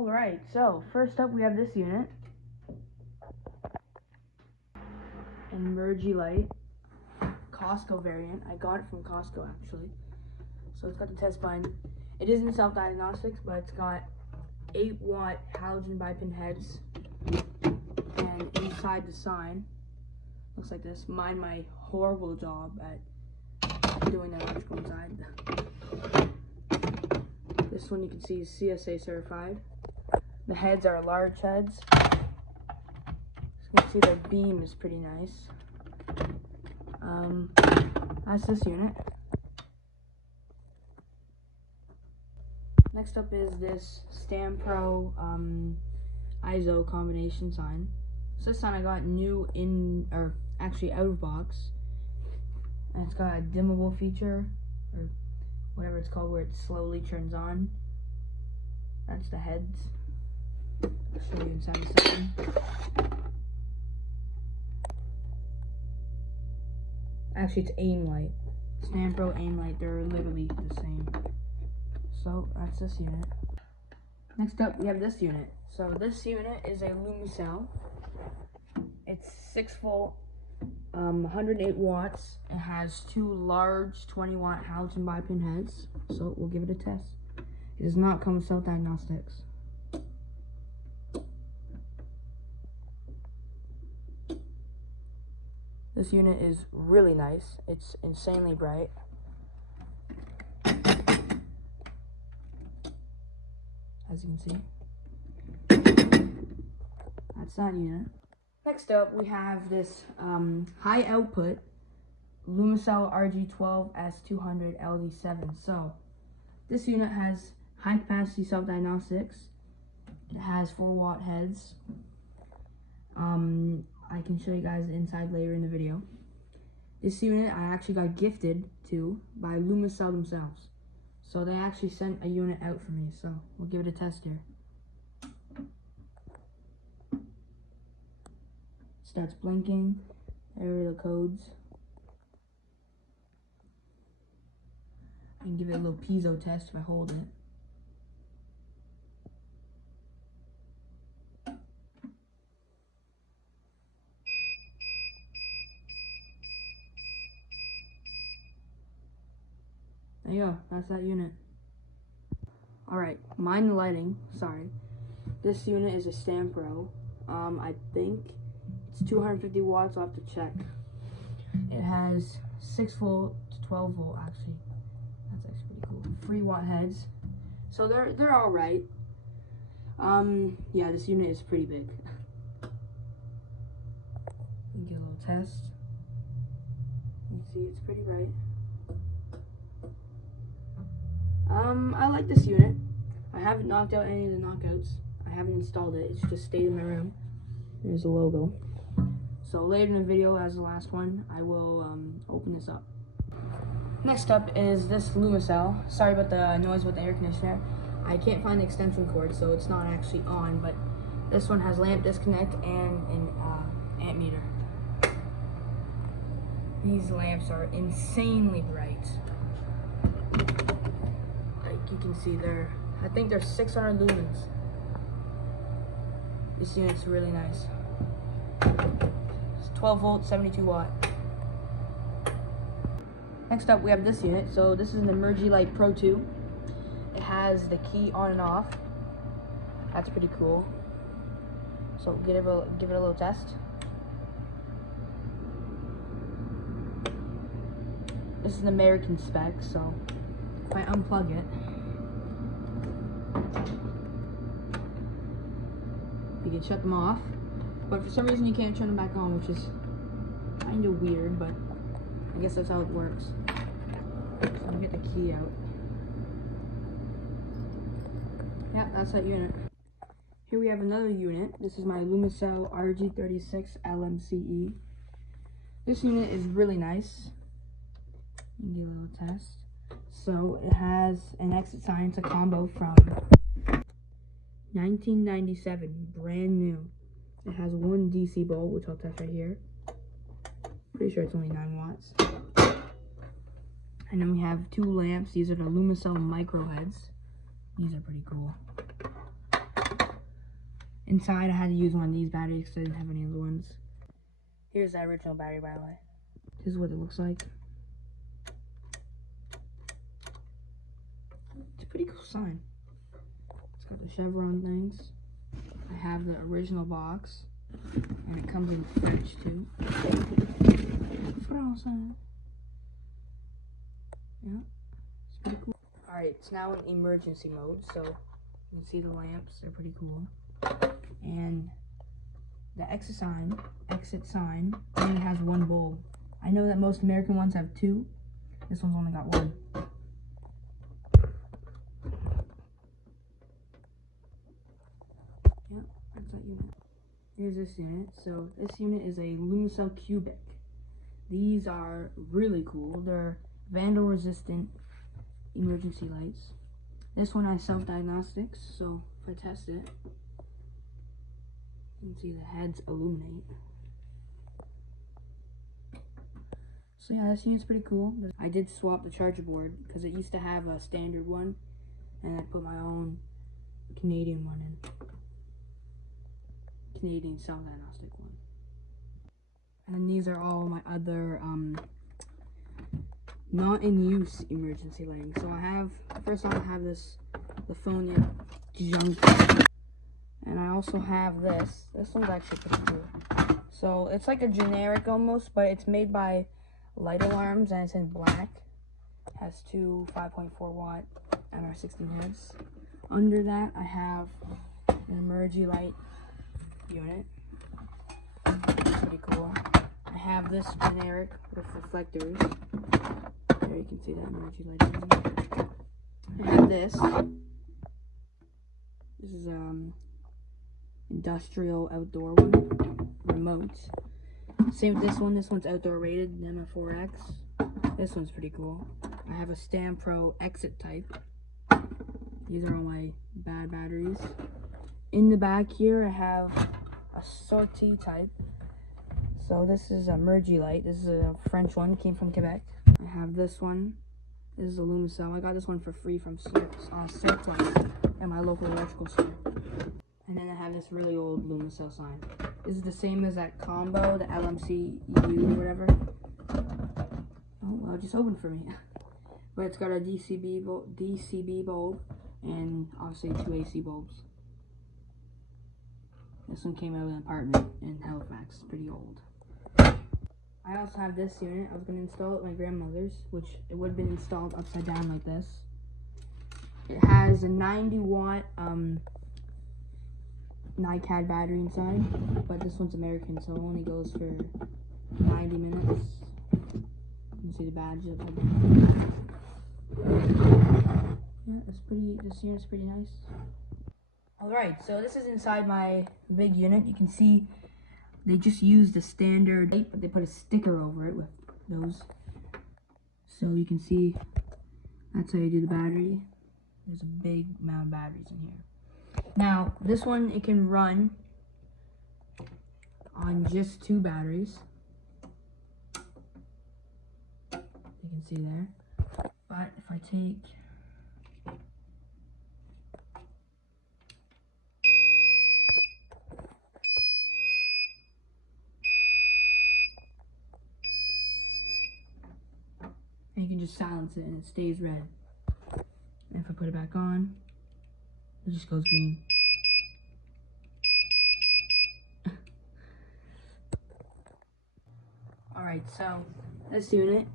Alright, so first up we have this unit. Emergy light. Costco variant. I got it from Costco actually. So it's got the test button. It isn't self-diagnostics, but it's got 8-watt halogen bipin heads. And inside the sign, looks like this. Mind my horrible job at doing the electrical inside. This one you can see is CSA certified. The heads are large heads. So you can see the beam is pretty nice. That's this unit. Next up is this Stampro ISO combination sign. So this sign I got new actually out of box. And it's got a dimmable feature, or whatever it's called, where it slowly turns on. That's the heads. I'll show you inside the sign. Actually, it's aim light. Stampro aim light, they're literally the same. So that's this unit. Next up, we have this unit. So this unit is a Lumacell. It's 6 volt, 108 watts. It has 2 large 20-watt halogen bipin heads. So we'll give it a test. It does not come with self-diagnostics. This unit is really nice. It's insanely bright. As you can see. That's that unit. Next up, we have this high output Lumacell RG12S200 LD7. So, this unit has high capacity self-diagnostics. It has 4-watt heads. I can show you guys the inside later in the video. This unit I actually got gifted to by Lumacell themselves. So they actually sent a unit out for me, so we'll give it a test here. Starts blinking. There are the codes. I can give it a little piezo test if I hold it. There you go, that's that unit. Alright, mind the lighting, sorry. This unit is a Stampro. I think it's 250 watts, I'll have to check. It has 6 volt to 12 volt actually. That's actually pretty cool. 3-watt heads. So they're alright. Yeah, this unit is pretty big. Get a little test. You can see it's pretty bright. I like this unit. I haven't knocked out any of the knockouts. I haven't installed it. It's just stayed in my room. There's the logo. So later in the video, as the last one, I will open this up. Next up is this Lumacell. Sorry about the noise with the air conditioner. I can't find the extension cord, so it's not actually on, but this one has lamp disconnect and an amp meter. These lamps are insanely bright. You can see there, I think they're 600 lumens. This unit's really nice. It's 12 volt, 72 watt. Next up, we have this unit. So this is an Emergy Light Pro 2. It has the key on and off. That's pretty cool. So give it a little test. This is an American spec, so if I unplug it, you can shut them off, but for some reason you can't turn them back on, which is kind of weird, but I guess that's how it works. So I'm gonna get the key out. Yeah, that's that unit. Here we have another unit. This is my Lumacell RG36 LMCE. This unit is really nice. Let me get a little test. So it has an exit sign. It's a combo from 1997, brand new. It has 1 DC bulb, which I'll test right here. Pretty sure it's only 9 watts. And then we have 2 lamps. These are the Lumacell micro heads. These are pretty cool. Inside, I had to use one of these batteries because I didn't have any other ones. Here's the original battery, by the way. This is what it looks like. It's a pretty cool sign. It's got the chevron things. I have the original box, and it comes in French too. Français. Yeah, it's pretty cool. Alright, it's now in emergency mode, so you can see the lamps, they're pretty cool. And the exit sign only has one bulb. I know that most American ones have two. This one's only got one. Yep, that's that unit. Here's this unit. So this unit is a Lumacell cubic. These are really cool. They're vandal resistant emergency lights. This one has self-diagnostics, so if I test it, you can see the heads illuminate. So yeah, this unit's pretty cool. I did swap the charger board because it used to have a standard one, and I put my own Canadian one in. Canadian self-diagnostic one. And then these are all my other not in use emergency lighting. So I have, first off, I have this Lithonia junk, and I also have this. This one's actually pretty cool. So it's like a generic almost, but it's made by Light Alarms, and it's in black. It has two 5.4 watt and our 16 heads. Under that, I have an emergency light unit. Pretty cool. I have this generic with reflectors. There you can see that emergency light. I have this. This is industrial outdoor one. Remote. Same with this one. This one's outdoor rated, NEMA4X. This one's pretty cool. I have a Stam Pro exit type. These are all my bad batteries. In the back here, I have a sortie type. So this is a emergency light. This is a French one. Came from Quebec. I have this one. This is a Lumacell. I got this one for free from Surplus at my local electrical store. And then I have this really old Lumacell sign. This is the same as that combo, the LMC EU or whatever. Oh, well, it just opened for me. But it's got a DCB bulb and obviously two AC bulbs. This one came out of an apartment in Halifax. It's pretty old. I also have this unit. I was going to install it at my grandmother's, which it would have been installed upside down like this. It has a 90 watt NiCad battery inside, but this one's American, so it only goes for 90 minutes. You can see the badge upside down. Yeah, this unit's pretty nice. Alright, so this is inside my big unit. You can see they just used the standard light, but they put a sticker over it with those. So you can see that's how you do the battery. There's a big amount of batteries in here. Now, this one, it can run on just two batteries. You can see there. But if I take and you can just silence it and it stays red. And if I put it back on, it just goes green. Alright, so this unit,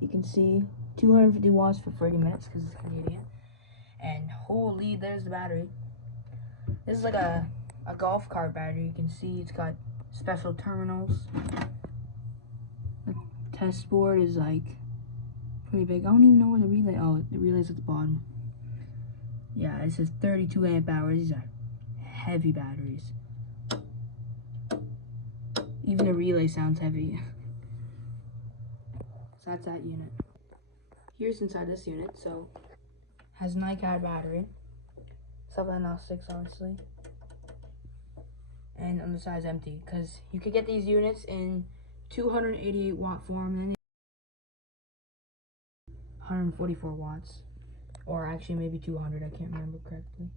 you can see 250 watts for 30 minutes because it's Canadian. And holy, there's the battery. This is like a golf cart battery. You can see it's got special terminals. The test board is like pretty big. I don't even know where the relay, oh, the relay's at the bottom. Yeah, it says 32 amp hours. These are heavy batteries. Even the relay sounds heavy. So that's that unit. Here's inside this unit. So has an NiCad battery, self-diagnostics obviously, and on the side is empty because you could get these units in 288 watt form and 144 watts, or actually maybe 200. I can't remember correctly.